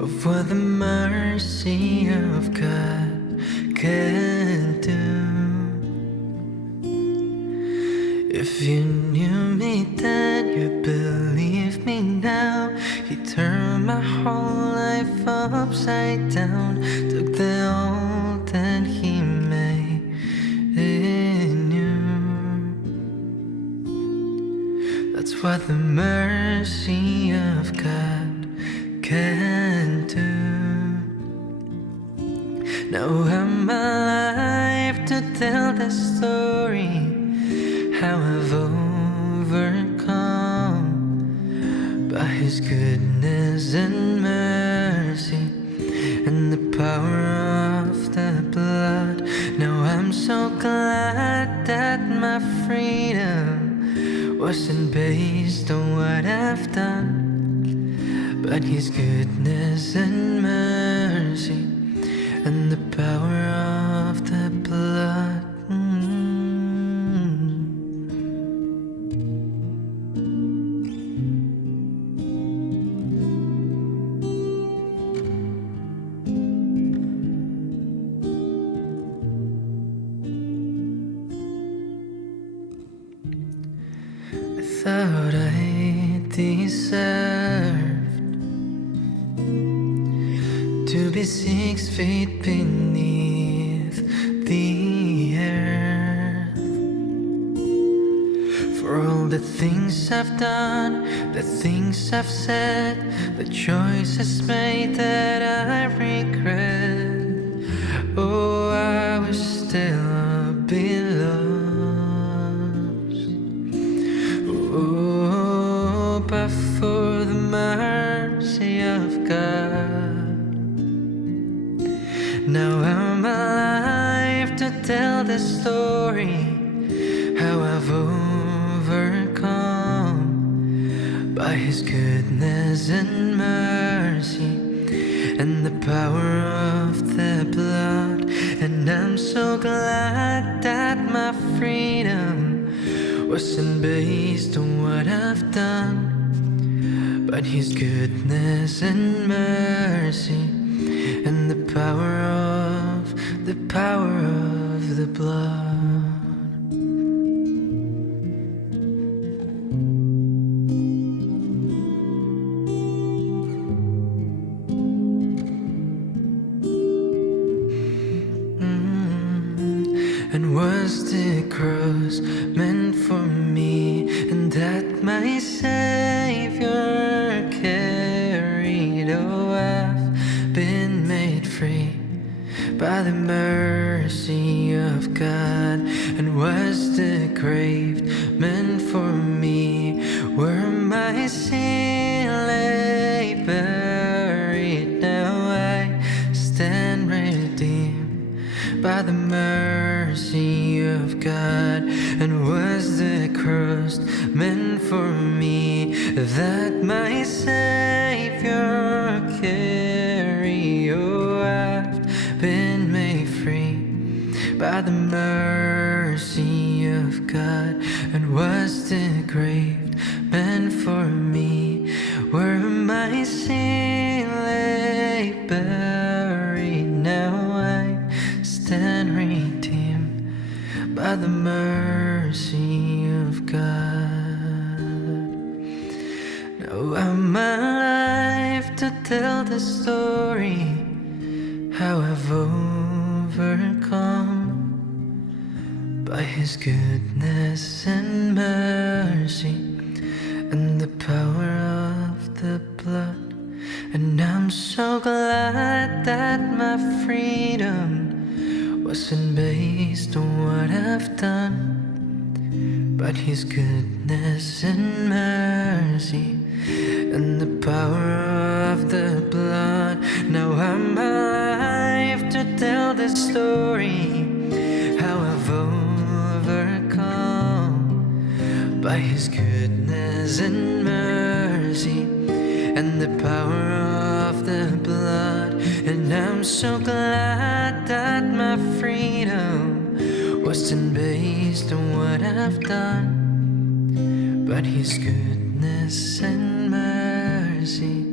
of what the mercy of God can do. If you knew me then, you'd believe me now. He turned my whole life upside down, took the old and he made it new. That's what the mercy of God can do. Now I'm alive to tell the story, how I've overcome by His goodness and mercy and the power of the blood. Now I'm so glad that my freedom wasn't based on what I've done, but His goodness and mercy and the power of the blood. I thought I deserved to be 6 feet beneath the earth, for all the things I've done, the things I've said, the choices made that I regret. Oh, I was still a bit lost. Oh, but for the mercy of God, now I'm alive to tell the story, how I've overcome by His goodness and mercy and the power of the blood. And I'm so glad that my freedom wasn't based on what I've done, but His goodness and mercy and the power of the blood. And was the cross meant for me, and that my Savior carried? Oh, I've been made free by the mercy of God. And was the grave meant for me, where my sin lay buried? Now I stand redeemed by the mercy of God. And was the cross meant for me, that my Savior carried? Oh, I've been made free by the mercy of God. And was the grave meant for me, where my sin lay buried? Now I stand redeemed by the mercy of God. Now I'm alive to tell the story, how I've overcome by His goodness and mercy and the power of the blood. And I'm so glad that my freedom wasn't based on what I've done, but His goodness and mercy and the power of the blood. Now I'm alive to tell the story, how I've overcome by His goodness and mercy and the power of the blood. And I'm so glad that my freedom wasn't based on what I've done, but His goodness and mercy